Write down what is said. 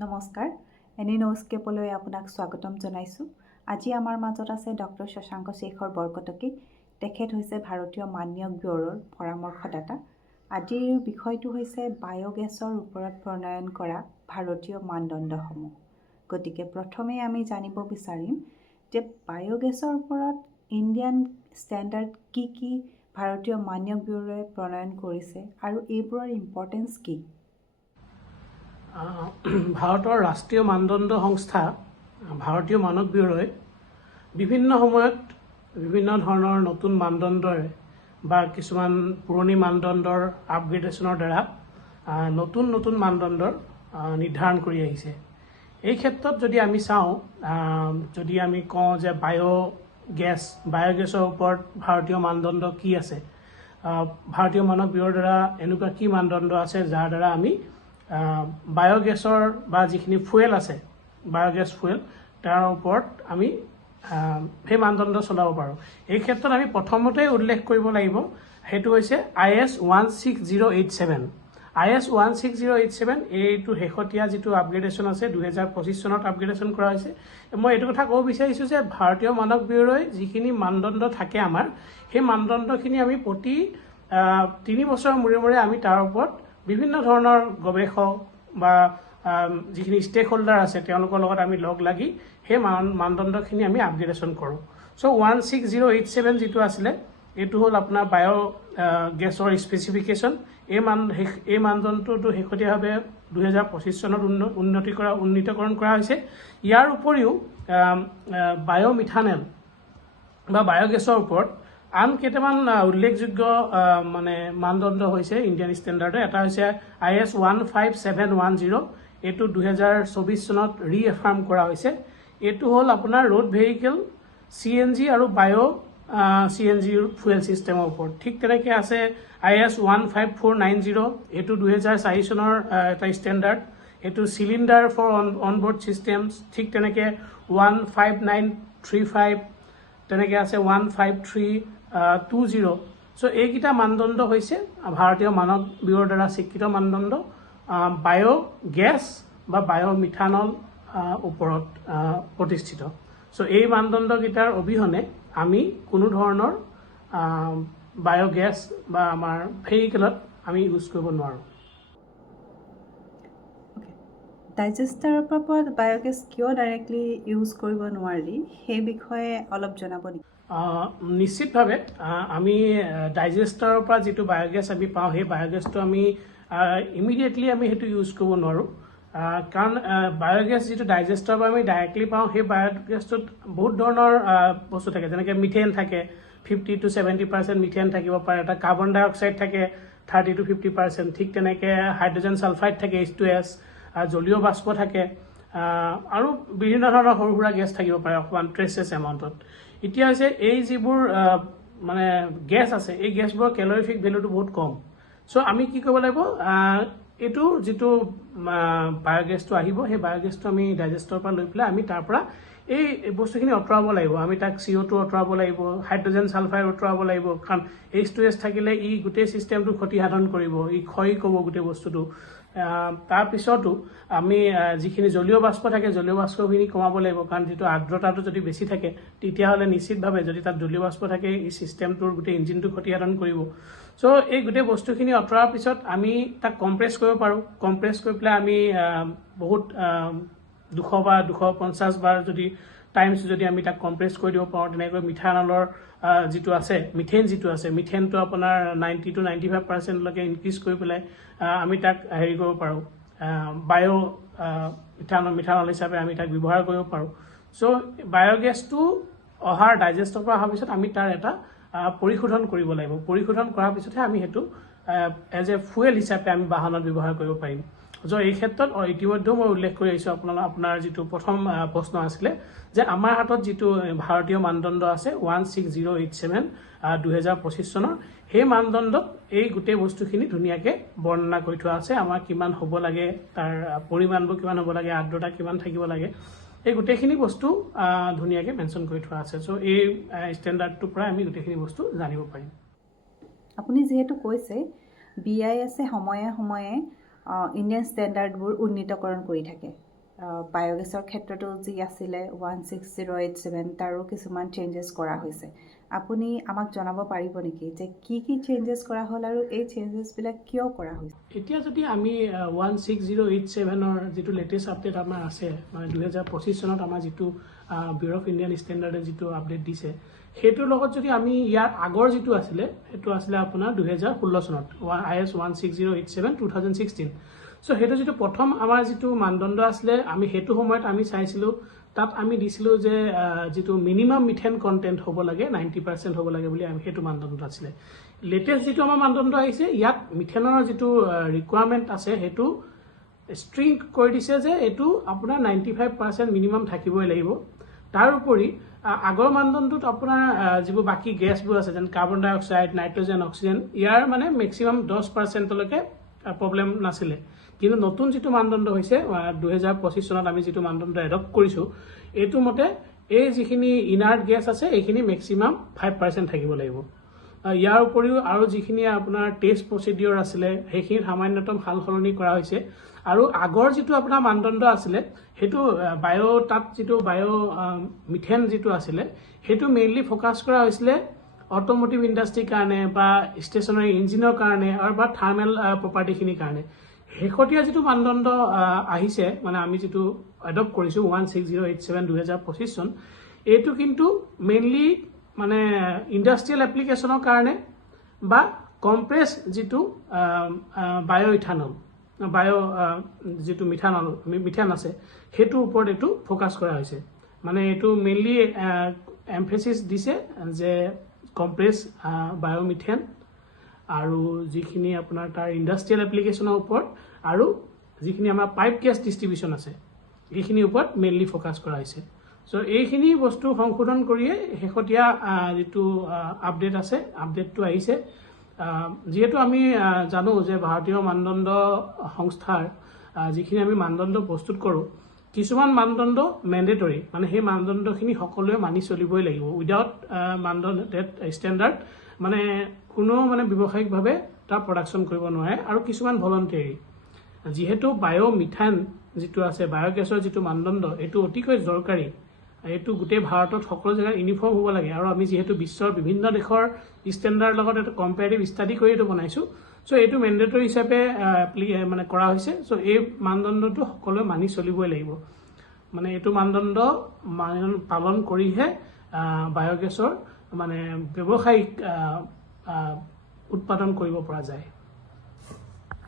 নমস্কাৰ এনি নিউজকেপলৈ আপোনাক স্বাগতম জনাইছোঁ। আজি আমাৰ মাজত আছে ডক্টৰ শশাংক শেখৰ বৰকটকী। তেখেত হৈছে ভাৰতীয় মানক ব্যুৰোৰ পৰামৰ্শদাতা। আজিৰ বিষয়টো হৈছে বায়োগেছৰ ওপৰত প্ৰণয়ন কৰা ভাৰতীয় মানদণ্ডসমূহ। গতিকে প্ৰথমে আমি জানিব বিচাৰিম যে বায়োগেছৰ ওপৰত ইণ্ডিয়ান ষ্টেণ্ডাৰ্ড কি ভাৰতীয় মানক ব্যুৰোৱে প্ৰণয়ন কৰিছে আৰু এইবোৰৰ ইম্পৰ্টেঞ্চ কি। ভাৰতৰ ৰাষ্ট্ৰীয় মানদণ্ড সংস্থা ভাৰতীয় মানক ব্যুৰোই বিভিন্ন সময়ত বিভিন্ন ধৰণৰ নতুন মানদণ্ডৰে বা কিছুমান পুৰণি মানদণ্ডৰ আপগ্ৰেডেশ্যনৰ দ্বাৰা নতুন মানদণ্ডৰ নিৰ্ধাৰণ কৰি আহিছে। এই ক্ষেত্ৰত যদি আমি চাওঁ, যদি আমি কওঁ যে বায়োগেছৰ ওপৰত ভাৰতীয় মানদণ্ড কি আছে, ভাৰতীয় মানক ব্যুৰোৰ দ্বাৰা এনেকুৱা কি মানদণ্ড আছে যাৰ দ্বাৰা আমি বায়োগেছৰ বা যিখিনি ফুৱেল আছে বায়োগেছ ফুৱেল তাৰ ওপৰত আমি সেই মানদণ্ড চলাব পাৰোঁ। এই ক্ষেত্ৰত আমি প্ৰথমতেই উল্লেখ কৰিব লাগিব, সেইটো হৈছে IS 16087। IS 16087 এইটো শেহতীয়া যিটো আপগ্ৰেডেশ্যন আছে 2025 চনত আপগ্ৰেডেশ্যন কৰা হৈছে। মই এইটো কথা ক'ব বিচাৰিছোঁ যে ভাৰতীয় মানক ব্যুৰোই যিখিনি মানদণ্ড থাকে আমাৰ, সেই মানদণ্ডখিনি আমি প্ৰতি 3 বছৰৰ মূৰে আমি তাৰ ওপৰত বিভিন্ন ধৰণৰ গৱেষক বা যিখিনি ষ্টেক হোল্ডাৰ আছে তেওঁলোকৰ লগত আমি লগ লাগি সেই মানদণ্ডখিনি আমি আপগ্ৰেডেশ্যন কৰোঁ। চ' 16087 যিটো আছিলে এইটো হ'ল আপোনাৰ গেছৰ স্পেচিফিকেশ্যন। এই মানদণ্ডটো শেহতীয়াভাৱে 2025 চনত উন্নীতকৰণ কৰা হৈছে। ইয়াৰ উপৰিও বায়োমিথানেল বা বায়োগেছৰ ওপৰত আন কেইটামান উল্লেখযোগ্য মানদণ্ড হৈছে ইণ্ডিয়ান ষ্টেণ্ডাৰ্ডে। এটা হৈছে IS 15710, এইটো 2024 চনত ৰিএফাৰ্ম কৰা হৈছে। এইটো হ'ল আপোনাৰ ৰোড ভেহিকেল CNG আৰু CNG ফুৱেল ছিষ্টেমৰ ওপৰত। ঠিক তেনেকৈ আছে IS 15490, এইটো 2004 চনৰ এটা ষ্টেণ্ডাৰ্ড। এইটো চিলিণ্ডাৰ ফৰ অনবোৰ্ড ছিষ্টেমছ। ঠিক তেনেকৈ 15935, তেনেকৈ আছে 15320। চ' এইকেইটা মানদণ্ড হৈছে ভাৰতীয় মানক ব্যুৰোৰ দ্বাৰা স্বীকৃত মানদণ্ড বায়োগেছ বা বায়োমিথানল ওপৰত প্ৰতিষ্ঠিত। চ' এই মানদণ্ডকেইটাৰ অবিহনে আমি কোনো ধৰণৰ বায়োগেছ বা আমাৰ ভেহিকেলত আমি ইউজ কৰিব নোৱাৰোঁ। ডাইজেষ্টাৰৰ পৰা বায়োগেছ কিয় ডাইৰেক্টলি ইউজ কৰিব নোৱাৰি সেই বিষয়ে অলপ জনাব নেকি? নিশ্চিতভাৱে আমি ডাইজেষ্টাৰৰ পৰা যিটো বায়োগেছ আমি পাওঁ, সেই বায়োগেছটো আমি ইমিডিয়েটলি আমি সেইটো ইউজ কৰিব নোৱাৰোঁ। কাৰণ বায়োগেছ যিটো ডাইজেষ্টাৰৰ পৰা আমি ডাইৰেক্টলি পাওঁ, সেই বায়োগেছটোত বহুত ধৰণৰ বস্তু থাকে, যেনেকৈ মিথেন থাকে, 50 to 70% মিথেন থাকিব পাৰে। এটা কাৰ্বন ডাই অক্সাইড থাকে 30 to 50%। ঠিক তেনেকৈ হাইড্ৰজেন ছালফাইড থাকে H2S, জলীয় বাষ্প থাকে, আৰু বিভিন্ন ধৰণৰ সৰু সুৰা গেছ থাকিব পাৰে অকণমান ট্ৰেচেছ এমাউণ্টত। এতিয়া হৈছে এই যিবোৰ গেছ আছে, এই গেছবোৰৰ কেলৰিফিক ভেলুটো বহুত কম। চ' আমি কি কৰিব লাগিব, এইটো যিটো বায়োগেছটো আহিব, সেই বায়োগেছটো আমি ডাইজেষ্টৰ পৰা লৈ পেলাই আমি তাৰ পৰা এই বস্তুখিনি আঁতৰাব লাগিব। আমি তাক CO2 আঁতৰাব লাগিব, হাইড্ৰজেন ছালফাইড আঁতৰাব লাগিব, কাৰণ H2S থাকিলে ই গোটেই ছিষ্টেমটো ক্ষতি সাধন কৰিব, ই ক্ষয় কৰিব গোটেই বস্তুটো। তাৰপিছতো আমি যিখিনি জলীয় বাষ্প থাকে, জলীয় বাষ্পখিনি কমাব লাগিব, কাৰণ যিটো আৰ্দ্ৰতাটো যদি বেছি থাকে তেতিয়াহ'লে নিশ্চিতভাৱে যদি তাত জলীয় বাষ্প থাকে এই ছিষ্টেমটোৰ গোটেই ইঞ্জিনটো ক্ষতিসাধন কৰিব। চ' এই গোটেই বস্তুখিনি আঁতৰাৰ পিছত আমি তাক কম্প্ৰেছ কৰিব পাৰোঁ। কম্প্ৰেছ কৰি পেলাই আমি বহুত 200 বা 250 বাৰ যদি আমি তাক কম্প্ৰেছ কৰি দিব পাৰোঁ, তেনেকৈ মিথানলৰ যিটো আছে, মিথেনটো আপোনাৰ 90 to 95% ইনক্ৰিজ কৰি পেলাই আমি তাক কৰিব পাৰোঁ, মিথানল হিচাপে আমি তাক ব্যৱহাৰ কৰিব পাৰোঁ। চ' বায়োগেছটো ডাইজেষ্টৰ পৰা অহাৰ পিছত আমি তাৰ এটা পৰিশোধন কৰিব লাগিব। পৰিশোধন কৰাৰ পিছতহে আমি সেইটো এজ এ ফুৱেল হিচাপে আমি বাহনত ব্যৱহাৰ কৰিব পাৰিম। চ' এই ক্ষেত্ৰত ইতিমধ্যেও মই উল্লেখ কৰি আহিছোঁ আপোনাৰ যিটো প্ৰথম প্ৰশ্ন আছিলে, যে আমাৰ হাতত যিটো ভাৰতীয় মানদণ্ড আছে 16087 2025 চনৰ, সেই মানদণ্ডত এই গোটেই বস্তুখিনি ধুনীয়াকৈ বৰ্ণনা কৰি থোৱা আছে। আমাৰ কিমান হ'ব লাগে, তাৰ পৰিমাণবোৰ কিমান হ'ব লাগে, আৰ্দ্ৰতা কিমান থাকিব লাগে, এই গোটেইখিনি বস্তু ধুনীয়াকৈ মেনশ্যন কৰি থোৱা আছে। চ' এই ষ্টেণ্ডাৰ্ডটোৰ পৰা আমি গোটেইখিনি বস্তু জানিব পাৰিম। আপুনি যিহেতু কৈছে BIS সময়ে সময়ে ইণ্ডিয়ান ষ্টেণ্ডাৰ্ডবোৰ উন্নীতকৰণ কৰি থাকে বায়'গেছৰ ক্ষেত্ৰতো যি আছিলে 16087 তাৰো কিছুমান চেঞ্জেছ কৰা হৈছে আপুনি আমাক জনাব পাৰিব নেকি যে কি চেঞ্জেছ কৰা হ'ল আৰু এই চেঞ্জেছবিলাক কিয় কৰা হৈছে এতিয়া যদি আমি 16087ৰ যিটো লেটেষ্ট আপডেট আমাৰ আছে মানে 2025 চনত আমাৰ যিটো ব্যুৰ অফ ইণ্ডিয়ান ষ্টেণ্ডাৰ্ডে যিটো আপডেট দিছে সেইটোৰ লগত যদি আমি ইয়াৰ আগৰ যিটো আছিলে সেইটো আছিলে আপোনাৰ 2016 চনত IS 16087 2016 সো সেইটো যিটো প্ৰথম আমাৰ যিটো মানদণ্ড আছিলে আমি সেইটো সময়ত আমি চাইছিলোঁ তাত আমি দিছিলোঁ যে যিটো মিনিমাম মিথেন কন্টেন্ট হ'ব লাগে 90% হ'ব লাগে বুলি আমি সেইটো মানদণ্ড আছিলে লেটেষ্ট যিটো আমাৰ মানদণ্ড আহিছে ইয়াত মিথেনৰ যিটো ৰিকুৱাৰমেণ্ট আছে সেইটো ষ্ট্ৰিং কৰি দিছে যে এইটো আপোনাৰ 95% মিনিমাম থাকিবই লাগিব তাৰ উপৰি আগৰ মানদণ্ডত আপোনাৰ যিবোৰ বাকি গেছবোৰ আছে যেন কাৰ্বন ডাই অক্সাইড নাইট্ৰজেন অক্সিজেন ইয়াৰ মানে মেক্সিমাম 10% লৈকে প্ৰবলেম নাছিলে কিন্তু নতুন যিটো মানদণ্ড হৈছে 2025 চনত আমি যিটো মানদণ্ড এডপ্ট কৰিছো এইটো মতে এই যিখিনি ইনাৰ্ট গেছ আছে এইখিনি মেক্সিমাম 5% থাকিব লাগিব ইয়াৰ উপৰিও আৰু যিখিনি আপোনাৰ টেষ্ট প্ৰচিডিউৰ আছিলে সেইখিনি সামান্যতম হাল সলনি কৰা হৈছে আৰু আগৰ যিটো আপোনাৰ মানদণ্ড আছিলে সেইটো তাত যিটো মিথেন যিটো আছিলে সেইটো মেইনলি ফোকাস কৰা হৈছিলে অটোমোটিভ ইণ্ডাষ্ট্ৰীৰ কাৰণে বা ষ্টেচনাৰী ইঞ্জিনৰ কাৰণে আৰু বা থাৰ্মেল প্ৰপাৰ্টিখিনিৰ কাৰণে শেহতীয়া যিটো মানদণ্ড আহিছে মানে আমি যিটো এডপ্ট কৰিছো 16087 2025 চন এইটো কিন্তু মেইনলি মানে ইণ্ডাষ্ট্ৰিয়েল এপ্লিকেশ্যনৰ কাৰণে বা কম্প্ৰেছ যিটো বায়'ইথানল যিটো মিথেন আছে সেইটোৰ ওপৰত এইটো ফোকাস কৰা হৈছে মানে এইটো মেইনলি এমফেচিছ দিছে যে কম্প্ৰেছ বায়'মিথেন আৰু যিখিনি আপোনাৰ তাৰ ইণ্ডাষ্ট্ৰিয়েল এপ্লিকেশ্যনৰ ওপৰত আৰু যিখিনি আমাৰ পাইপ গেছ ডিষ্ট্ৰিবিউশ্যন আছে এইখিনিৰ ওপৰত মেইনলি ফোকাস কৰা হৈছে সো এইখিনি বস্তু সংশোধন কৰিয়ে শেহতীয়া যিটো আপডেট আছে আপডেটটো আহিছে যেহেতু আমি জানো যে ভাৰতীয় মানদণ্ড সংস্থাৰ যিখিনি আমি মানদণ্ড প্ৰস্তুত কৰোঁ কিছুমান মানদণ্ড মেণ্ডেটৰী মানে সেই মানদণ্ডখিনি সকলোৱে মানি চলিবই লাগিব উইদাউট মানদণ্ড ষ্টেণ্ডাৰ্ড মানে কোনো মানে ব্যৱসায়িকভাৱে তাৰ প্ৰডাকশ্যন কৰিব নোৱাৰে আৰু কিছুমান ভলণ্টাৰী যেহেতু বায়'মিথেন যিটো আছে বায়'গেছৰ যিটো মানদণ্ড এইটো অতিকৈ দৰকাৰী এইটো গোটেই ভাৰতত সকলো জেগাত ইউনিফৰ্ম হ'ব লাগে আৰু আমি যেহেতু বিশ্বৰ বিভিন্ন দেশৰ ষ্টেণ্ডাৰ্ড লগত এটা কম্পেয়াৰিটিভ ষ্টাডি কৰি এইটো বনাইছোঁ সো এইটো মেণ্ডেটৰী হিচাপে মানে কৰা হৈছে সো এই মানদণ্ডটো সকলোৱে মানি চলিবই লাগিব মানে এইটো মানদণ্ড পালন কৰিহে বায়'গেছৰ মানে ব্যৱসায়িক উৎপাদন কৰিব পৰা যায়